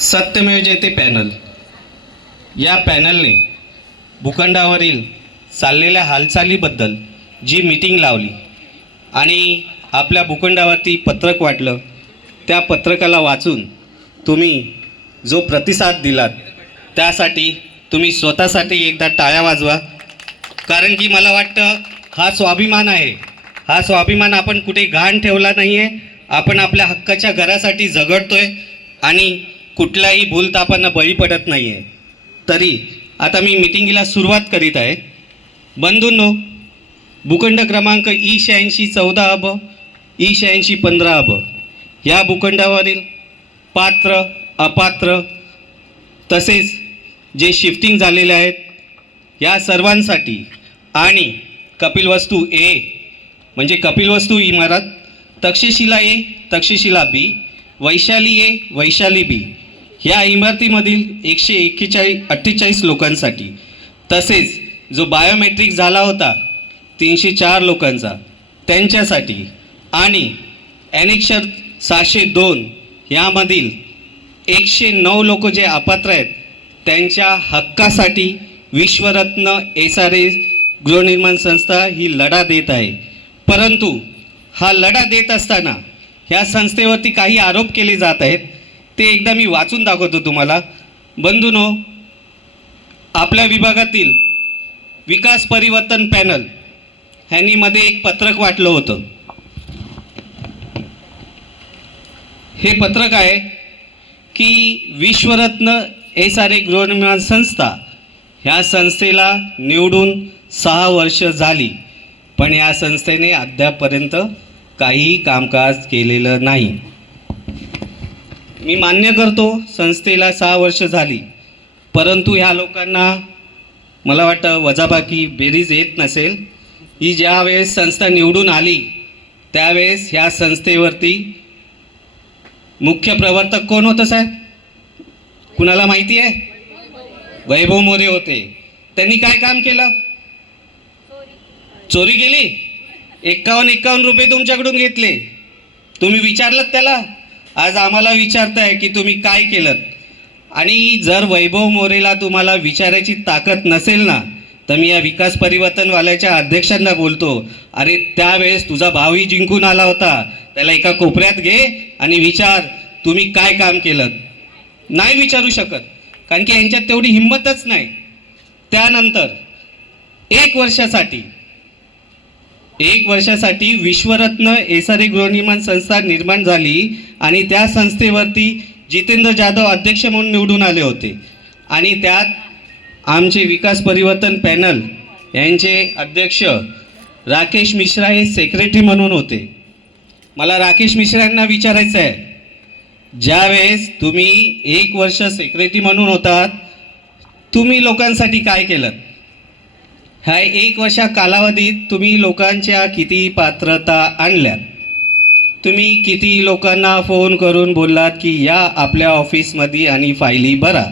सत्यमेव जयते panel या पॅनलने भूखंडावरील चाललेल्या हालचालीबद्दल जी मीटिंग लावली आणि आपल्या भूखंडावरती पत्रक वाटलं, त्या पत्रकाला वाचून तुम्ही जो प्रतिसाद दिलात त्यासाठी तुम्ही स्वतःसाठी एकदा टाळ्या वाजवा. कारण की मला वाटतं हा स्वाभिमान आहे. हा स्वाभिमान आपण कुठे घाण ठेवला नाही आहे. आपण आपल्या हक्काच्या घरासाठी झगडतोय आणि कुठल्याही भूलतापांना बळी पडत नाही आहे. तरी आता मी मिटिंगला सुरुवात करीत आहे. बंधूंनो, भूखंड क्रमांक E8614 अब, E86 15 अब या भूखंडावरील पात्र अपात्र तसेच जे शिफ्टिंग झालेले आहेत या सर्वांसाठी आणि कपिलवस्तू ए म्हणजे कपिलवस्तू इमारत, तक्षशिला ए तक्षशिला बी, वैशाली ए वैशाली बी ह्या इमारतीमधील 148 लोकांसाठी, तसेच जो बायोमेट्रिक झाला होता 304 लोकांचा त्यांच्यासाठी आणि ॲनेक्शर 602 यामधील 109 लोक जे अपात्र आहेत त्यांच्या हक्कासाठी विश्वरत्न SRA गृहनिर्माण संस्था ही लढा देत आहे. परंतु हा लढा देत असताना ह्या संस्थेवरती काही आरोप केले जात आहेत. ते एकदा मी वाचून दाखवतो तुम्हाला. बंधूंनो, आपल्या विभागातील विकास परिवर्तन पॅनल ह्यांनी मध्ये एक पत्रक वाटलं होतं. हे पत्रक आहे की विश्वरत्न SRA गृहनिर्माण संस्था ह्या संस्थेला निवडून 6 वर्ष झाली, पण या संस्थेने अद्यापपर्यंत काहीही कामकाज केलेलं नाही. मी मान्य करतो संस्थेला 6 वर्ष झाली, परंतु ह्या लोकांना मला वाटतं वजाबाकी बेरीज येत नसेल. ही ज्या वेळेस संस्था निवडून आली त्यावेळेस ह्या संस्थेवरती मुख्य प्रवर्तक कोण होतं साहेब? कुणाला माहिती आहे? वैभव मोरे होते. त्यांनी काय काम केलं? चोरी केली. 51 रुपये तुमच्याकडून घेतले. तुम्ही विचारलं त्याला? आज आम्हाला विचारताय की तुम्ही काय केलं. आणि जर वैभव मोरेला तुम्हाला विचारायची ताकद नसेल ना, तर मी या विकास परिवर्तनवाल्याच्या अध्यक्षांना बोलतो, अरे त्यावेळेस तुझा भाऊही जिंकून आला होता, त्याला एका कोपऱ्यात घे आणि विचार तुम्ही काय काम केलं. नाही विचारू शकत, कारण की यांच्यात तेवढी हिंमतच नाही. त्यानंतर 1 वर्षासाठी विश्वरत्न SRA गृहनिर्माण संस्था निर्माण झाली आणि त्या संस्थेवरती जितेंद्र जाधव अध्यक्ष म्हणून निवडून आले होते. आणि त्यात आमचे विकास परिवर्तन पॅनल यांचे अध्यक्ष राकेश मिश्रा हे सेक्रेटरी म्हणून होते. मला राकेश मिश्रा यांना विचारायचं आहे, ज्यावेळेस तुम्ही 1 वर्ष सेक्रेटरी म्हणून होतात, तुम्ही लोकांसाठी काय केलं? ह्या 1 वर्षा कालावधीत तुम्ही लोकांच्या किती पात्रता आणल्यात? तुम्ही किती लोकांना फोन करून बोललात की या आपल्या ऑफिसमध्ये आणि फायली भरा?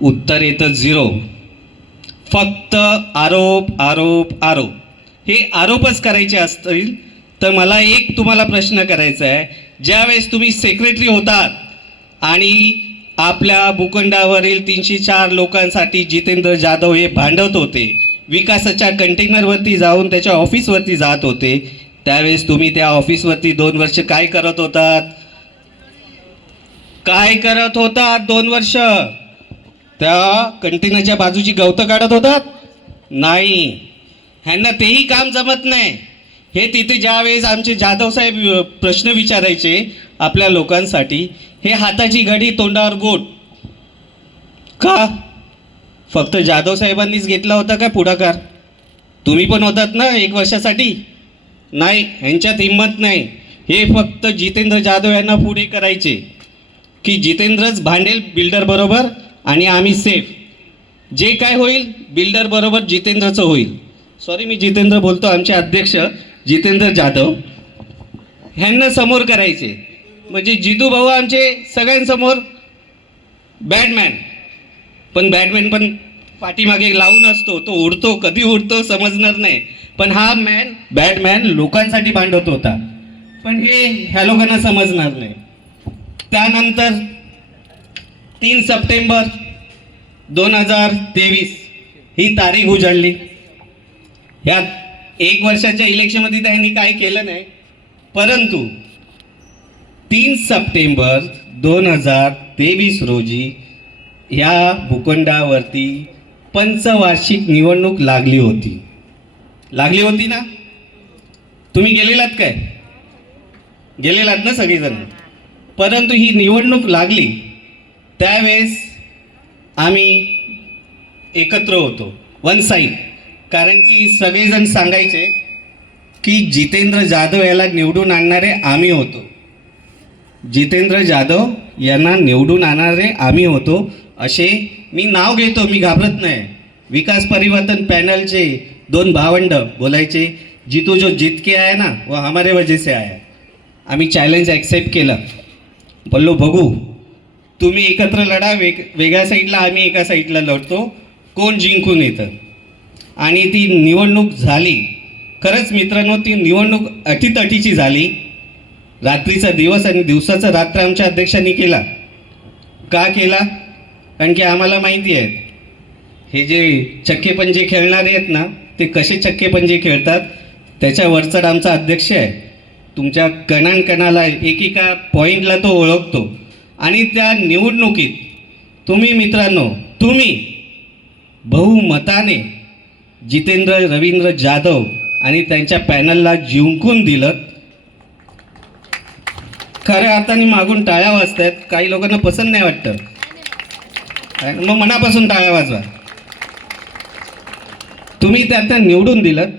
उत्तर येतं 0. फक्त आरोप आरोप आरोप. हे आरोपच करायचे असतील तर मला एक तुम्हाला प्रश्न करायचा आहे. ज्यावेळेस तुम्ही सेक्रेटरी होतात आणि आपल्या भूखंडावरील 304 लोकांसाठी जितेंद्र जाधव हे भांडवत होते, विकासाच्या कंटेनरवरती जाऊन त्याच्या ऑफिसवरती जात होते, त्यावेळेस तुम्ही त्या ऑफिसवरती 2 वर्ष काय करत होतात? काय करत होतात 2 वर्ष? त्या कंटेनरच्या बाजूची गवतं काढत होतात? नाही, ह्यांना तेही काम जमत नाही. हे तिथे ज्यावेळेस आमचे जाधव साहेब प्रश्न विचारायचे आपल्या लोकांसाठी, हे हाताची घडी तोंडावर बोट. का? फक्त जाधव साहेबांनीच घेतला होता का पुढाकार? तुम्ही पण होतात ना 1 वर्षासाठी? नाही, ह्यांच्यात हिंमत नाही. हे फक्त जितेंद्र जाधव यांना पुढे करायचे की जितेंद्रच भांडेल बिल्डर बरोबर आणि आम्ही सेफ. जे काय होईल बिल्डर बरोबर जितेंद्रचं होईल. सॉरी, मी जितेंद्र बोलतो. आमचे अध्यक्ष जितेंद्र जाधव ह्यांना समोर करायचे. म्हणजे जितू भाऊ आमचे सगळ्यांसमोर बॅटमॅन. पण बॅटमॅन पण पाठीमागे लावून असतो, तो उडतो, कधी उडतो समजणार नाही. पण हा बॅटमॅन लोकांसाठी भांडवत होता, पण हे ह्या लोकांना समजणार नाही. त्यानंतर 3 सप्टेंबर 2023 ही तारीख उजाडली. यात 1 वर्षाच्या इलेक्शनमध्ये त्यांनी काय केलं नाही, परंतु 3 सप्टेंबर 2023 रोजी ह्या भूखंडावरती पंचवार्षिक निवडणूक लागली होती. लागली होती ना? तुम्ही गेलेलात काय? गेलेलात ना सगळेजण? परंतु ही निवडणूक लागली त्यावेळेस आम्ही एकत्र होतो, वन साईड. कारण की सगळेजण सांगायचे की जितेंद्र जाधव याला निवडून आणणारे आम्ही होतो, जितेंद्र जाधव यांना निवडून आणणारे आम्ही होतो असे. मी नाव घेतो, मी घाबरत नाही. विकास परिवर्तन पॅनलचे 2 भावंड बोलायचे, जीतू जो जीत के आया ना वो हमारे वजह से आया. आम्ही चॅलेंज ॲक्सेप्ट केलं. बोललो बघू, तुम्ही एकत्र लढा, वेगळ्या साईडला, आम्ही एका साईडला लढतो, कोण जिंकून येतं. आणि ती निवडणूक झाली. खरंच मित्रांनो, ती निवडणूक अटीतटीची झाली. रात्रीचा दिवस आणि दिवसाचा रात्र आमच्या अध्यक्षांनी केला. का केला? कारण की आम्हाला माहिती आहे हे जे चक्केपंजे खेळणारे आहेत ना, ते कसे चक्केपंजे खेळतात त्याच्या वरचढ आमचा अध्यक्ष आहे. तुमच्या कणाला एकेका पॉईंटला तो ओळखतो. आणि त्या निवडणुकीत तुम्ही मित्रांनो, तुम्ही बहुमताने जितेंद्र रवींद्र जाधव आणि त्यांच्या पॅनलला जिंकून दिलं. खऱ्या अर्थाने मागून टाळ्या वाजतायत, काही लोकांना पसंत नाही वाटतं, मग मनापासून टाळ्या वाजवा. तुम्ही त्यांना निवडून दिलं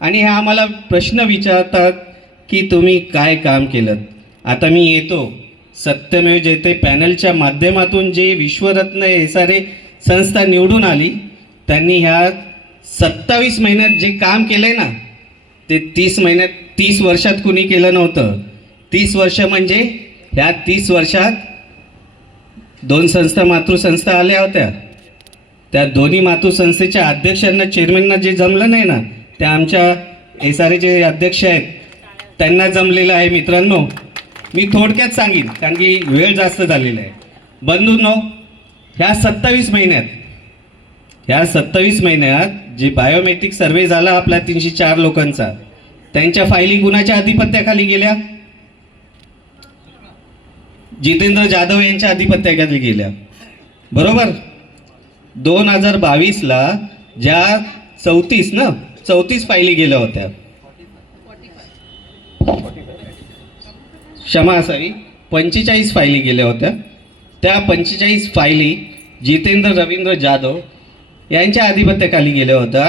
आणि हे आम्हाला प्रश्न विचारतात की तुम्ही काय काम केलं. आता मी येतो सत्यमेव जयते पॅनलच्या माध्यमातून जे विश्वरत्न हे सारे संस्था निवडून आली, त्यांनी ह्या 27 महिन्यात जे काम केलंय ना, ते 30 वर्षात कुणी केलं नव्हतं. 30 वर्ष म्हणजे ह्या 30 वर्षात 2 संस्था मातृसंस्था आल्या होत्या. त्या दोन्ही मातृसंस्थेच्या अध्यक्षांना, चेअरमॅनना जे जमलं नाही ना, त्या आमच्या SRA जे अध्यक्ष आहेत त्यांना जमलेलं आहे. मित्रांनो, मी थोडक्यात सांगेन कारण की वेळ जास्त झालेला आहे. बंधूंनो, ह्या 27 महिन्यात जे बायोमेट्रिक सर्वे झाला आपला 304 लोकांचा, त्यांच्या फायली कुणाच्या अधिपत्याखाली गेल्या? जितेंद्र जाधव यांच्या अधिपत्याखाली गेल्या, बरोबर. 2022ला ज्या 34 फायली गेल्या होत्या, क्षमा असावी, 45 फायली गेल्या होत्या. त्या 45 फायली जितेंद्र रवींद्र जाधव यांच्या अधिपत्याखाली गेल्या होत्या.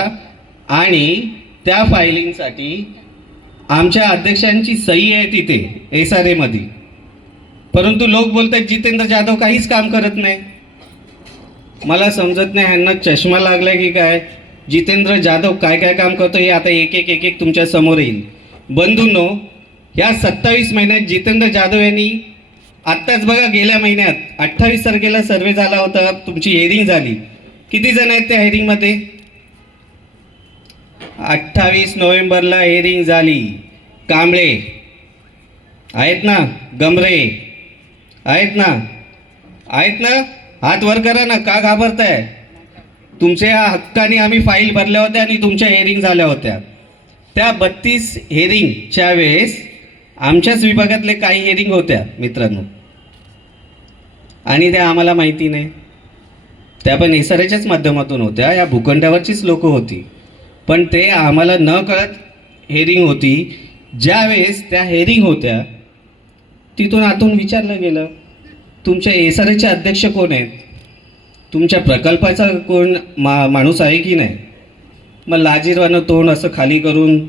आणि त्या फायलिंगसाठी आमच्या अध्यक्षांची सही आहे तिथे SRA मध्ये. परंतु लोक बोलतात जितेंद्र जाधव काहीच काम करत नाही. मला समजत नाही ह्यांना चष्मा लागलाय की काय. जितेंद्र जाधव काय काय काम करतो हे आता एक एक तुमच्या समोर येईल. बंधूंनो, या 27 महिन्यात जितेंद्र जाधव यांनी आत्ताच बघा, गेल्या महिन्यात 28 तारखेला सर्वे झाला होता, तुमची हेअरिंग झाली. किती जण आहेत त्या हेअरिंगमध्ये? 28 नोव्हेंबरला हेअरिंग झाली. कांबळे आहेत ना, गमरे आहेत ना, हात वर करा ना, का घाबरताय? तुमच्या हक्काने आम्ही फाईल भरल्या होत्या आणि तुमच्या हेअरिंग झाल्या होत्या. त्या 32 हेअरिंगच्या वेळेस आमच्याच विभागातले काही हेअरिंग होत्या मित्रांनो, आणि त्या आम्हाला माहिती नाही. त्या पण SRAच्याच माध्यमातून होत्या, या भूखंडावरचीच लोक होती. पण ते आम्हाला न कळत हेअरिंग होती. ज्या वेळेस त्या हेअरिंग होत्या तिथून आतून विचारलं गेलं, तुमच्या SRAचे अध्यक्ष कोण आहेत? तुमच्या प्रकल्पाचा कोण माणूस आहे की नाही? मग लाजीरवानं तोंड असं खाली करून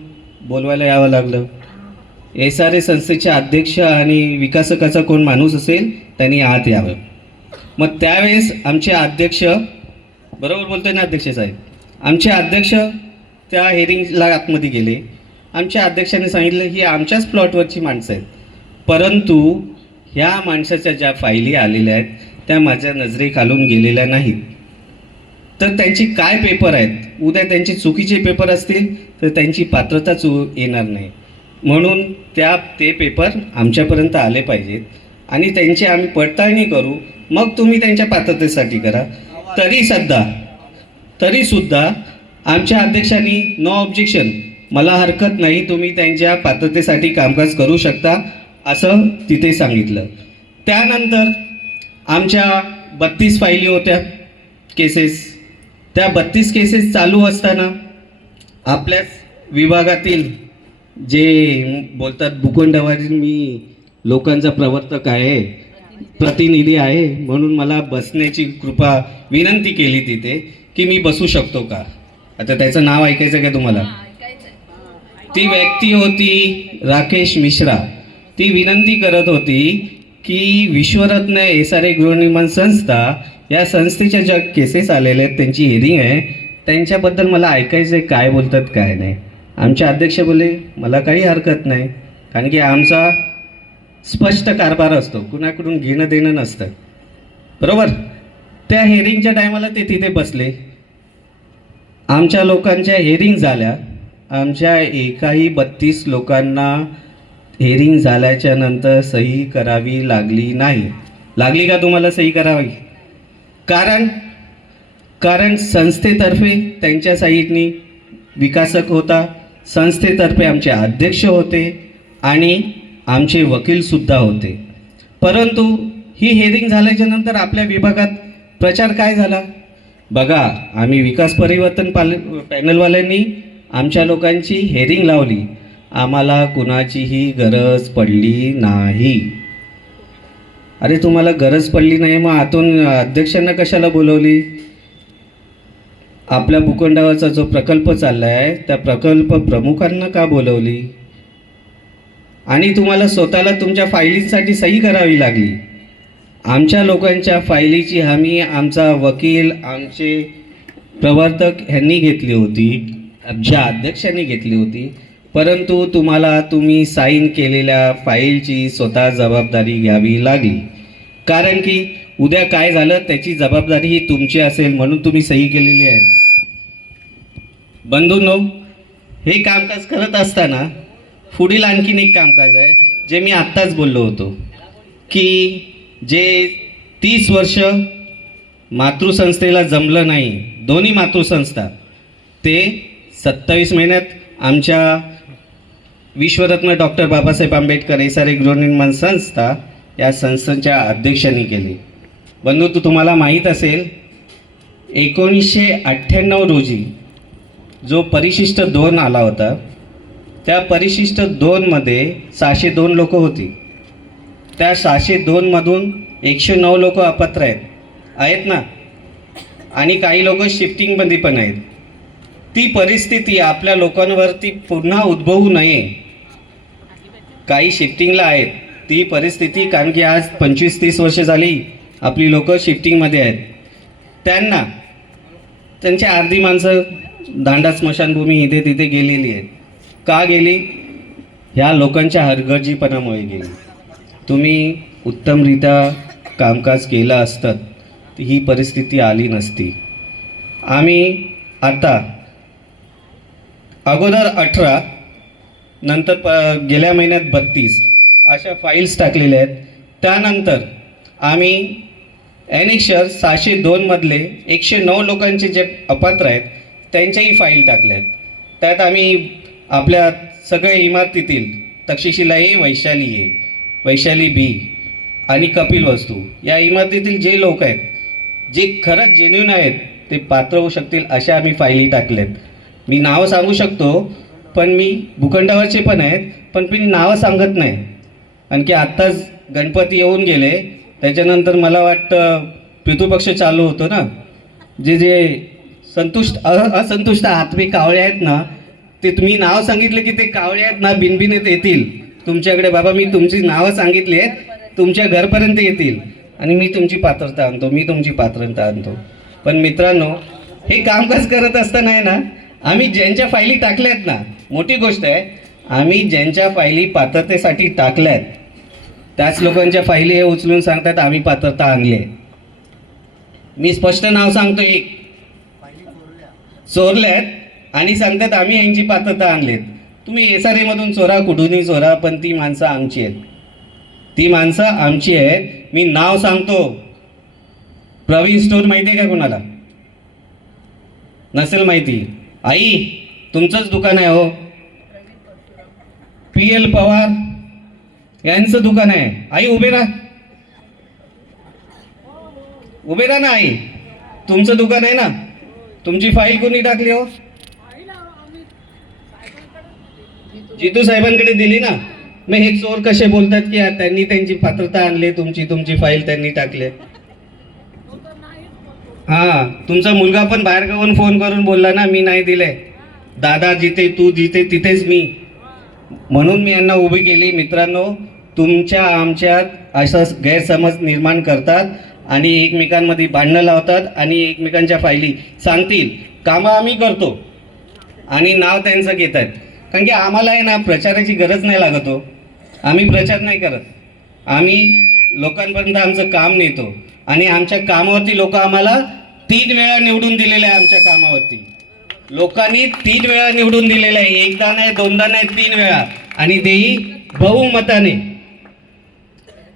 बोलवायला यावं लागलं. SRA संस्थेचे अध्यक्ष आणि विकासकाचा कोण माणूस असेल त्यांनी आत यावं. मग त्यावेळेस आमचे अध्यक्ष, बरोबर बोलतोय ना अध्यक्ष साहेब, आमचे अध्यक्ष त्या हेअरिंगला आतमध्ये गेले. आमच्या अध्यक्षांनी सांगितलं ही आमच्याच प्लॉटवरची माणसं आहेत, परंतु ह्या माणसाच्या ज्या फायली आलेल्या आहेत त्या माझ्या नजरेखालून गेलेल्या नाहीत. तर त्यांची काय पेपर आहेत? उद्या त्यांचे चुकीचे पेपर असतील तर त्यांची पात्रता येणार नाही. म्हणून ते पेपर आमच्यापर्यंत आले पाहिजेत. आणि त्यांची आम्ही पडताळणी करू, मग तुम्ही त्यांच्या पात्रतेसाठी करा. तरीसुद्धा आमच्या अध्यक्षांनी नो ऑब्जेक्शन, मला हरकत नाही, तुम्ही त्यांच्या पात्रतेसाठी कामकाज करू शकता असं तिथे सांगितलं. त्यानंतर आमच्या 32 फायली होत्या केसेस. त्या 32 केसेस चालू असताना आपल्याच विभागातील जे बोलतात भूखंडावरील मी लोकांचा प्रवर्तक आहे, प्रतिनिधी आहे, म्हणून मला बसण्याची कृपा विनंती केली तिथे की मी बसू शकतो का. आता त्याचं नाव ऐकायचं का तुम्हाला? ती व्यक्ती होती राकेश मिश्रा. ती विनंती करत होती की विश्वरत्न SRA गृहनिर्माण संस्था या संस्थेच्या ज्या केसेस आलेल्या आहेत त्यांची हिअरिंग आहे, त्यांच्याबद्दल मला ऐकायचं आहे, काय बोलतात काय नाही. आमचे अध्यक्ष बोलले मला काही हरकत नाही, कारण की आमचा स्पष्ट कारभार असतो, कुणाकडून घेणं देणं नसतं, बरोबर. त्या हिअरिंगच्या टायमाला ते तिथे बसले. आमच्या लोकांच्या हिअरिंग झाल्या. आमच्या एकाही 32 लोकांना हिअरिंग झाल्याच्या नंतर सही करावी लागली नाही. लागली का तुम्हाला सही करावी? कारण संस्थेतर्फे त्यांच्या साईडनी विकासक होता, संस्थेतर्फे आमचे अध्यक्ष होते आणि आमचे वकीलसुद्धा होते. परंतु ही हिअरिंग झाल्याच्या नंतर आपल्या विभागात प्रचार काय झाला बघा. आम्ही विकास परिवर्तन पॅनलवाल्यांनी आमच्या लोकांची हिअरिंग लावली, आम्हाला कुणाचीही गरज पडली नाही. अरे तुम्हाला गरज पडली नाही, मग आतून अध्यक्षांना कशाला बोलवली? आपल्या भूखंडावरचा जो प्रकल्प चालला आहे त्या प्रकल्प प्रमुखांना का बोलवली? आणि तुम्हाला स्वतःला तुमच्या फायलींसाठी सही करावी लागली. आमच्या लोकांच्या फायलीची हमी आमचा वकील, आमचे प्रवर्तक ह्यांनी घेतली होती, आमच्या अध्यक्षांनी घेतली होती. परंतु तुम्ही साईन केलेल्या फाईलची स्वतः जबाबदारी घ्यावी लागली, कारण की उद्या काय झालं त्याची जबाबदारी ही तुमची असेल, म्हणून तुम्ही सही केलेली आहे. बंधूंनो, हे कामकाज करत असताना पुढील आणखीन एक कामकाज आहे जे मी आत्ताच बोललो होतो की जे 30 वर्ष मातृसंस्थेला जमलं नाही, दोन्ही मातृसंस्था, ते 27 महिन्यात आमच्या विश्वरत्न डॉक्टर बाबासाहेब आंबेडकर SRA गृहनिर्माण संस्था या संस्थेच्या अध्यक्षांनी केले. बंधू, तुम्हाला माहीत असेल 1998 रोजी जो परिशिष्ट 2 आला होता, त्या परिशिष्ट 2मध्ये 602 लोक होती. त्या 602मधून 109 लोक अपात्र आहेत ना, आणि काही लोक शिफ्टिंगमध्ये पण आहेत. ती परिस्थिती आपल्या लोकांवरती पुन्हा उद्भवू नये. काही शिफ्टिंगला आहेत ती परिस्थिती, कारण की आज 25-30 वर्ष झाली आपली लोक शिफ्टिंगमध्ये आहेत. त्यांची अर्धी माणसं दांडा स्मशानभूमी इथे तिथे गेलेली आहेत. का गेली? ह्या लोकांच्या हलगर्जीपणामुळे गेली. तुम्ही उत्तमरित्या कामकाज केलं असतं तर ही परिस्थिती आली नसती. आम्ही आता अगोदर 18, नंतर गेल्या महिन्यात 32 अशा फाईल्स टाकलेल्या आहेत. त्यानंतर आम्ही ॲनेक्शर 602मधले 109 लोकांचे जे अपात्र आहेत त्यांच्याही फाईल टाकल्या आहेत. त्यात आम्ही आपल्या सगळ्या इमारतीतील Takshashila A, Vaishali A, Vaishali B आणि कपिलवस्तू या इमारतीतील जे लोक आहेत, जे खरंच जेन्युइन आहेत, ते पात्र होऊ शकतील अशा आम्ही फाईली टाकल्यात. मी नावं सांगू शकतो, पण मी भूखंडावरचे पण आहेत, पण मी नावं सांगत नाही. आणखी आत्ताच गणपती येऊन गेले, त्याच्यानंतर मला वाटतं पितृपक्ष चालू होतो ना, जे असंतुष्ट आत्मिक कावळे आहेत ना, ते तुम्ही नाव सांगितले की ते कावळे आहेत ना, बिनबिनेत येतील तुमच्याकडे. बाबा, मी तुमची नावं सांगितली आहेत, तुमच्या घरपर्यंत येतील आणि मी तुमची पात्रता आणतो, मी तुमची पात्रता आणतो. पण मित्रांनो, हे कामकाज करत असताना आहे ना, आम्ही ज्यांच्या फायली टाकल्यात ना, मोठी गोष्ट आहे, आम्ही ज्यांच्या फायली पात्रतेसाठी टाकल्यात त्याच लोकांच्या फायली हे उचलून सांगतात आम्ही पात्रता आणली आहे. मी स्पष्ट नाव सांगतो, एक चोरल्यात आणि सांगतात आम्ही यांची पात्रता आणलीत. तुम्ही SRA मधून चोरा, कुठूनही चोरा, पण ती माणसं आमची आहेत. ती माणसं आमची आहेत. मी नाव सांगतो. प्रवीण स्टोर माहिती आहे का कोणाला? नसेल माहिती. आई, तुमचंच दुकान आहे हो. PL पवार यांचं दुकान आहे. आई उभे राहा, उभे राहा ना आई. तुमचं दुकान आहे ना. तुमची फाईल कोणी टाकली हो? जितू साहेबांकडे दिली ना. मग हे चोर कसे बोलतात की त्यांनी त्यांची पात्रता आणली, तुमची फाईल त्यांनी टाकली? हा, तुमचा मुलगा पण बाहेर गावून फोन करून बोलला ना, मी नाही दिले. दादा जिथे तू जिथे तिथेच मी. म्हणून मी यांना उभी केली. मित्रांनो, तुमच्या आमच्यात असा गैरसमज निर्माण करतात आणि एकमेकांमध्ये भांडणं लावतात आणि एकमेकांच्या फायली सांगतील. कामं आम्ही करतो आणि नाव त्यांचं घेत आहेत. कारण की आम्हाला आहे ना प्रचाराची गरज नाही लागत हो. आम्ही प्रचार नाही करत. आम्ही लोकांपर्यंत आमचं काम नेतो आणि आमच्या कामावरती लोक आम्हाला 3 वेळा निवडून दिलेले आहे. आमच्या कामावरती लोकांनी 3 वेळा निवडून दिलेलं आहे. एकदा नाही, दोनदा नाही, 3 वेळा. आणि तेही बहुमताने.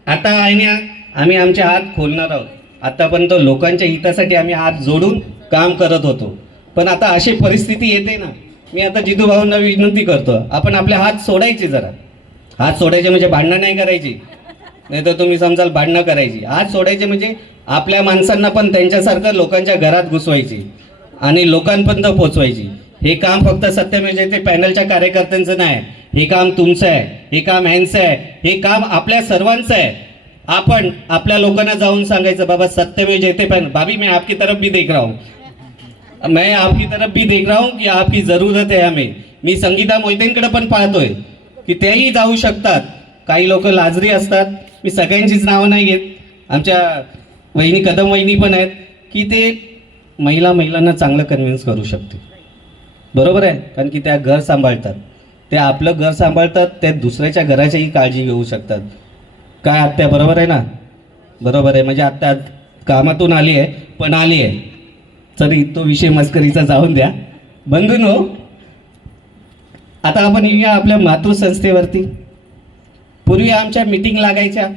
आता आहे ना, आम्ही आमचे हात खोलणार आहोत. आतापर्यंत लोकांच्या हितासाठी आम्ही हात जोडून काम करत होतो. पण आता अशी परिस्थिती येते ना, मी आता जितू भाऊंना विनंती करतो, आपण आपले हात सोडायचे. जरा हात सोडायचे म्हणजे भांडणं नाही करायची. नाही तर तुम्ही समजाल भांडणं करायची. हात सोडायचे म्हणजे आपल्या माणसांना पण त्यांच्यासारखं लोकांच्या घरात घुसवायची आणि लोकांपर्यंत पोचवायची. हे काम फक्त सत्यमेव जयते पॅनलच्या कार्यकर्त्यांचं नाही. हे काम तुमचं आहे, हे काम ह्यांचं आहे, हे काम आपल्या सर्वांचं आहे. आपण आपल्या लोकांना जाऊन सांगायचं, बाबा सत्यमेव जयते पॅनल, भाभी मैं आपकी तरफ भी देख रहा हूँ, मैं आपकी तरफ भी देख रहा हूँ की आपकी जरूरत है हमें. मी संगीता मोहितेंकडे पण पाहतोय की तेही जाऊ शकतात. काही लोक लाजरी असतात. मी सगळ्यांचीच नावं नाही घेत. आमच्या वहिनी कदम वहिनी पण आहेत की ते महिलांना चांगलं कन्व्हिन्स करू शकते. बरोबर आहे, कारण की त्या घर सांभाळतात. ते आपलं घर सांभाळतात, ते दुसऱ्याच्या घराचीही काळजी घेऊ शकतात. काय आत्या, बरोबर आहे ना? बरोबर आहे. म्हणजे आत्या कामातून आली आहे, पण आली आहे. तरी तो विषय मस्करीचा जाऊन द्या. बंधूंनो, आता आपण येऊया आपल्या मातृसंस्थेवरती. पूर्वी आमच्या मीटिंग लागायच्या.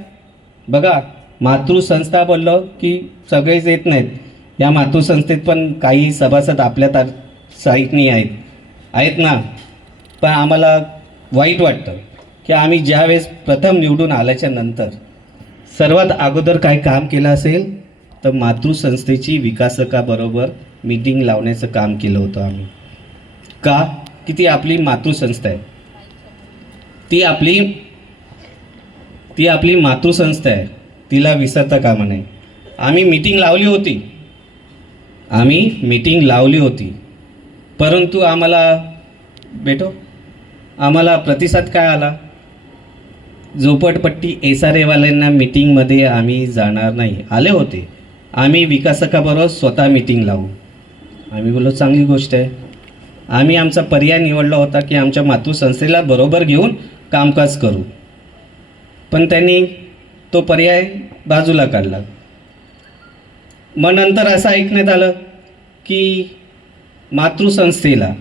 बघा, मातृसंस्था बोललो की सगळेच येत नाहीत. या मातृसंस्थेत पण काही सभासद आपल्या साईटनी आहेत ना. पण आम्हाला वाईट वाटतं की आम्ही ज्यावेळेस प्रथम निवडून आल्याच्या नंतर सर्वात अगोदर काय काम केलं असेल तर मातृसंस्थेची विकासकाबरोबर मीटिंग लावण्याचं काम केलं होतं आम्ही. का? की ती आपली मातृसंस्था आहे. ती आपली मातृसंस्था आहे. तिला विसरता कामा नये. आम्ही मीटिंग लावली होती. परंतु आम्हाला प्रतिसाद काय आला? झोपडपट्टी SRAवाल्यांना मीटिंगमध्ये आम्ही जाणार नाही. आले होते. आम्ही विकासकाबरोबर स्वतः मीटिंग लावू. आम्ही बोललो चांगली गोष्ट आहे. आम्ही आमचा पर्याय निवडला होता की आमच्या मातृसंस्थेला बरोबर घेऊन कामकाज करू. पण त्यांनी तो पर्याय बाजूला काढला. मग नंतर असं ऐकण्यात आलं की मातृसंस्थेला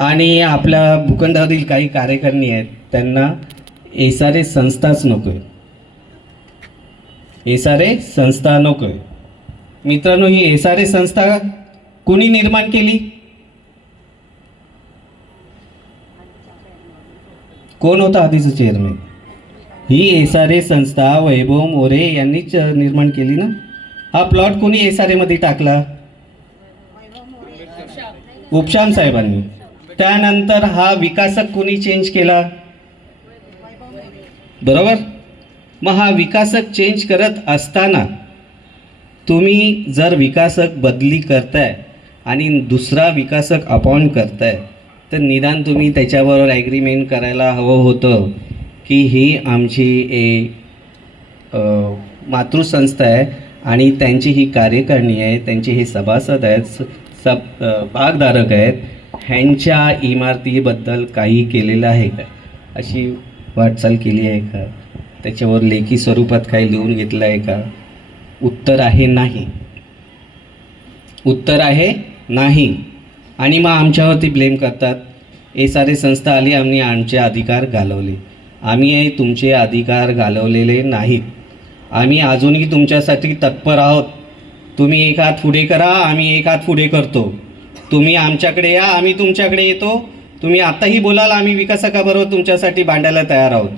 आणि आपल्या भूखंडावरील काही कार्यकारिणी आहेत त्यांना SRA संस्थाच नको आहे. SRA संस्था नको आहे. मित्रांनो, ही SRA संस्था कोणी निर्माण केली? कोण होता आधीचं चेअरमॅन? ही SRA संस्था वैभव मोरे यांनीच निर्माण केली ना. हा प्लॉट कोणी SRAमध्ये टाकला? उपशाम साहेबांनी. त्यानंतर हा विकासक कोणी चेंज केला? बरोबर. मग हा विकासक चेंज करत असताना तुम्ही जर विकासक बदली करताय आणि दुसरा विकासक अपॉइंट करताय तर निदान तुम्ही त्याच्याबरोबर ॲग्रीमेंट करायला हवं होतं की ही आमची मातृसंस्था आहे आणि त्यांची ही कार्यकारिणी आहे, त्यांचे हे सभासद आहेत, भागधारक आहेत, ह्यांच्या इमारतीबद्दल काही केलेलं आहे का? अशी वाटचाल केली आहे का? त्याच्यावर लेखी स्वरूपात काही लिहून घेतलं आहे का? उत्तर आहे नाही. उत्तर आहे नाही. आणि मग आमच्यावरती ब्लेम करतात. SRA संस्था आली, आम्ही आमचे अधिकार घालवले. आम्ही तुमचे अधिकार घालवलेले नाहीत. आम्ही अजूनही तुमच्यासाठी तत्पर आहोत. तुम्ही एक हात पुढे करा, आम्ही एक हात पुढे करतो. तुम्ही आमच्याकडे या, आम्ही तुमच्याकडे येतो. तुम्ही आत्ताही बोलाल, आम्ही विकासकाबरोबर तुमच्यासाठी भांडायला तयार आहोत.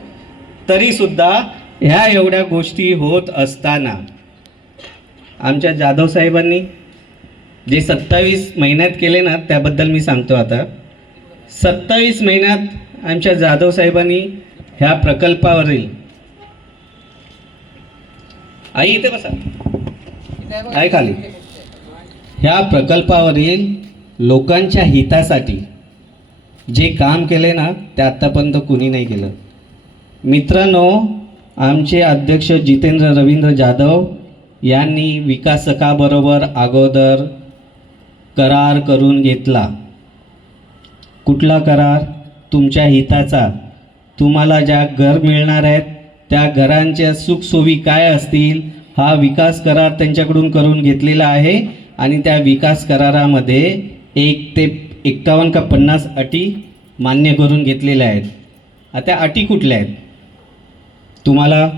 तरीसुद्धा ह्या एवढ्या गोष्टी होत असताना आमच्या जाधव साहेबांनी जे 27 महिन्यात केले ना, त्याबद्दल मी सांगतो. आता 27 महिन्यात आमच्या जाधव साहेबांनी ह्या प्रकल्पावरील, आई इथे बसा, आई खाली, ह्या प्रकल्पावरील लोकांच्या हितासाठी जे काम केले ना, ते आत्तापर्यंत कुणी नाही केलं. मित्रांनो, आमचे अध्यक्ष जितेंद्र रवींद्र जाधव यांनी विकासकाबरोबर अगोदर करार करून घेतला. कुठला करार? तुमच्या हिताचा. तुम्हाला ज्या घर मिळणार आहेत त्या घरांच्या सुखसोयी काय असतील, हा विकास करार त्यांच्याकडून करून घेतलेला आहे. आणि त्या विकास करारामध्ये 1 ते 51 का 50 अटी मान्य करून घेतलेल्या आहेत. आता अटी कुठल्या आहेत? तुम्हाला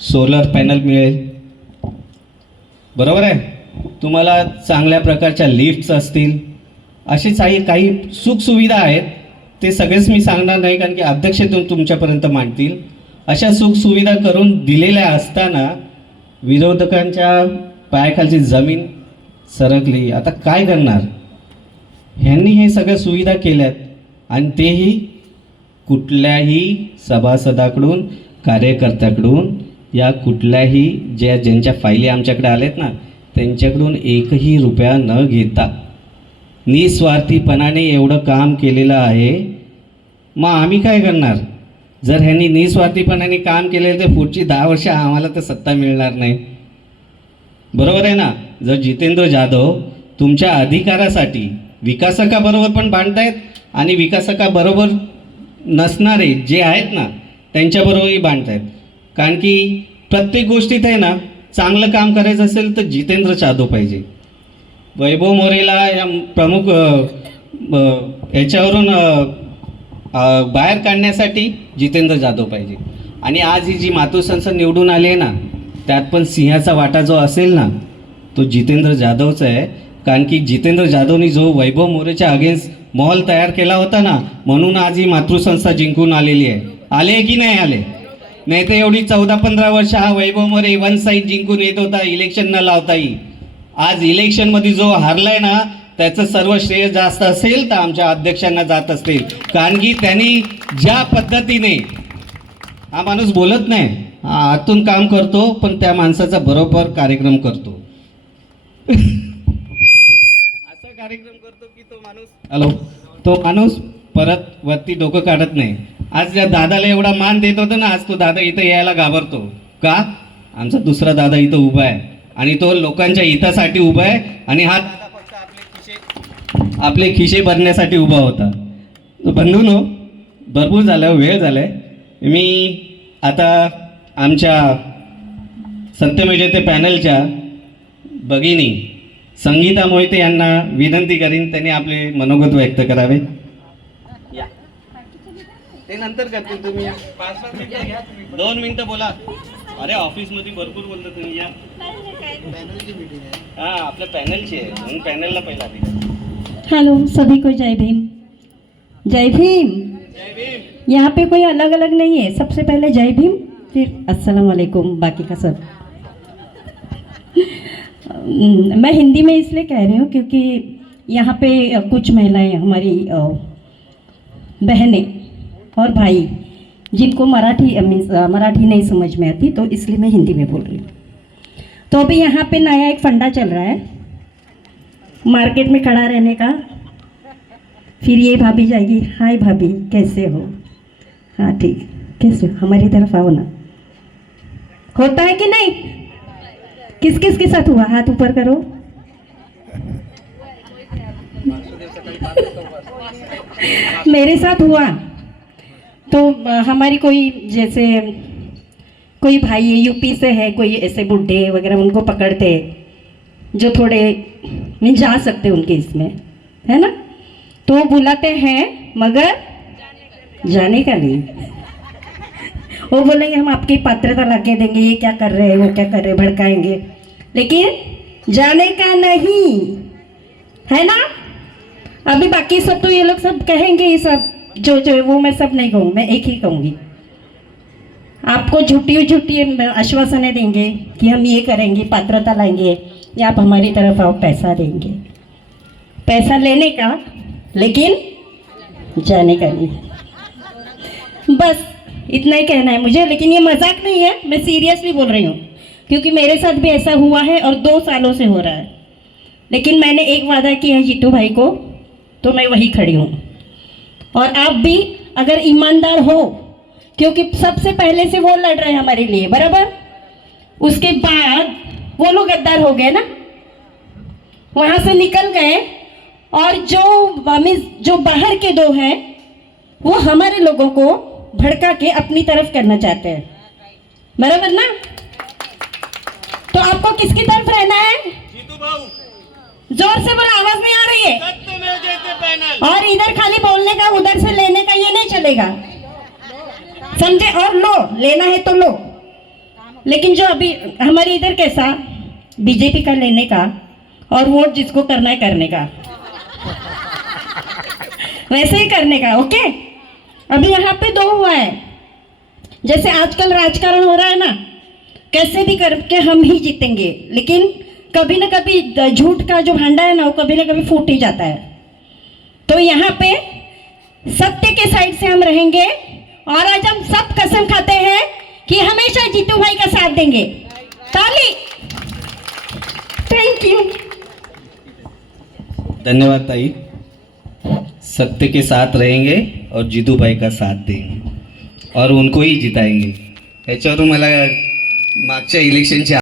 सोलर पॅनल मिळेल, बरोबर आहे. तुम्हाला चांगल्या प्रकारच्या लिफ्ट्स असतील, असे काही सुखसुविधा आहेत. ते सगळेच मी सांगणार नाही, कारण की अध्यक्ष तुमच्यापर्यंत मांडतील. अशा सुखसुविधा करून दिलेल्या असताना विरोधकांच्या पायाखालची जमीन सरकली. आता काय करणार? ह्यांनी हे सगळ्या सुविधा केल्यात आणि तेही कुठल्याही सभासदाकडून, कार्यकर्त्याकडून, या कुठल्याही ज्यांच्या फायली आमच्याकडे आल्यात ना, त्यांच्याकडून 1ही रुपया न घेता निस्वार्थीपणाने एवढं काम केलेलं आहे. मग आम्ही काय करणार? जर ह्यांनी निस्वार्थीपणाने काम केलेलं तर पुढची 10 वर्ष आम्हाला तर सत्ता मिळणार नाही, बरोबर आहे ना. जर जितेंद्र जाधव तुमच्या अधिकारासाठी विकासकाबरोबर पण भांडतायत आणि विकासकाबरोबर नसणारे जे आहेत ना त्यांच्याबरोबरही भांडतायत, कारण की प्रत्येक गोष्टीत आहे ना, चांगलं काम करायचं असेल तर जितेंद्र जाधव पाहिजे. वैभव मोरेला या प्रमुख याच्यावरून बाहेर काढण्यासाठी जितेंद्र जाधव पाहिजे. आणि आज ही जी मातृ संसद निवडून आली आहे ना, त्यात पण सिंहाचा वाटा जो असेल ना, तो जितेंद्र जाधवचा आहे. कारण की जितेंद्र जाधवनी जो वैभव मोरेच्या अगेन्स्ट माहोल तयार केला होता ना, म्हणून आज ही मातृसंस्था जिंकून आलेली आहे. आले की नाही आले? नाही तर एवढी 14-15 वर्ष हा वैभव मोरे वन साईड जिंकून येत होता, इलेक्शन न लावताही. आज इलेक्शनमध्ये जो हारलाय ना, त्याचं सर्व श्रेय जास्त असेल तर आमच्या अध्यक्षांना जात असतील. कारण की त्यांनी ज्या पद्धतीने, हा माणूस बोलत नाही, हा आतून काम करतो, पण त्या माणसाचा बरोबर कार्यक्रम करतो. असा कार्यक्रम करतो की तो माणूस परत वरती डोकं काढत नाही. आज ज्या दादाला एवढा मान देत होता ना, आज तो दादा इथं यायला घाबरतो का? आमचा दुसरा दादा इथं उभा आहे आणि तो लोकांच्या हितासाठी उभा आहे. आणि हा दादा फक्त आपले खिशे भरण्यासाठी उभा होता. बंधूंनो, भरपूर झालं, वेळ झालाय. मी आता आमच्या सत्यमेजते पॅनलच्या भगिनी संगीता मोहिते यांना विनंती करीन, त्यांनी आपले मनोगत व्यक्त करावे. या, ते नंतर करतील. तुम्ही या, 5-5 मिनिटं घ्या, 2 मिनिटं बोला. अरे ऑफिसमध्ये भरपूर बोलता तुम्ही. या, पॅनलची मीटिंग आहे. हां, आपल्या पॅनलची आहे, म्हणून पॅनलला पहिला अधिकार. हेलो, सभी को जय भीम. जय भीम. जय भीम. यहाँ पे कोई अलग अलग नहीं है. सबसे पहले जय भीम, फिर अस्सलाम वालेकुम, बाकी का सब. मैं हिंदी में इसलिए कह रही हूँ क्योंकि यहाँ पे कुछ महिलाएं, हमारी बहनें और भाई, जिनको मराठी नहीं समझ में आती, तो इसलिए मैं हिंदी में बोल रही हूँ. तो अभी यहाँ पे नया एक फंडा चल रहा है मार्केट में खड़ा रहने का. फिर ये भाभी जाएगी, हाय भाभी कैसे हो? हाँ ठीक, कैसे हो? हमारी तरफ आओ ना. होता है कि नहीं? किस किस के साथ हुआ? हाथ ऊपर करो. मेरे साथ हुआ. तो हमारी कोई, जैसे कोई भाई यूपी से है, कोई ऐसे बुढ़े वगैरह, उनको पकड़ते जो थोड़े नहीं जा सकते उनके इसमें, है ना, तो बुलाते हैं मगर जाने का नहीं. वो बोलेंगे हम आपकी पात्रता ला के देंगे, ये क्या कर रहे हैं, वो क्या कर रहे हैं, भड़काएंगे। लेकिन जाने का नहीं है ना। अभी बाकी सब तो ये लोग सब कहेंगे, ये सब जो वो मैं सब नहीं कहूँगी, मैं एक ही कहूँगी। आपको झूठी झूठी आश्वासनें देंगे कि हम ये करेंगे, पात्रता लाएंगे, या आप हमारी तरफ आओ, पैसा देंगे, पैसा लेने का, लेकिन जाने का नहीं। बस इतना ही कहना है मुझे। लेकिन ये मजाक नहीं है, मैं सीरियसली बोल रही हूँ, क्योंकि मेरे साथ भी ऐसा हुआ है और 2 सालों से हो रहा है। लेकिन मैंने एक वादा किया है जीतू भाई को, तो मैं वही खड़ी हूँ। और आप भी अगर ईमानदार हो, क्योंकि सबसे पहले से वो लड़ रहे हैं हमारे लिए, बराबर, उसके बाद वो लोग गद्दार हो गए ना, वहाँ से निकल गए, और जो बाहर के 2 हैं वो हमारे लोगों को भड़का के अपनी तरफ करना चाहते हैं, बराबर ना। तो आपको किसकी तरफ रहना है? जीतू भाऊ, जोर से बोला, आवाज नहीं आ रही है। सत्यमेव जयते पैनल। और इधर खाली बोलने का, उधर से लेने का, ये नहीं चलेगा, समझे। और लो, लेना है तो लो। लेकिन जो अभी हमारे इधर कैसा, बीजेपी का लेने का और वोट जिसको करना है करने का, वैसे ही करने का। ओके, अभी यहाँ पे 2 हुआ है। जैसे आजकल राजकारण हो रहा है ना, कैसे भी करके हम ही जीतेंगे, लेकिन कभी ना कभी झूठ का जो भांडा है ना, वो कभी ना कभी फूट ही जाता है। तो यहाँ पे सत्य के साइड से हम रहेंगे, और आज हम सब कसम खाते हैं कि हमेशा जीतू भाई का साथ देंगे। ताली। Thank you. धन्यवाद ताई। सत्य के साथ रहेंगे और जीतू भाई का साथ देंगे और उनको ही जिताएंगे। याच्यावरून मला मागच्या इलेक्शनच्या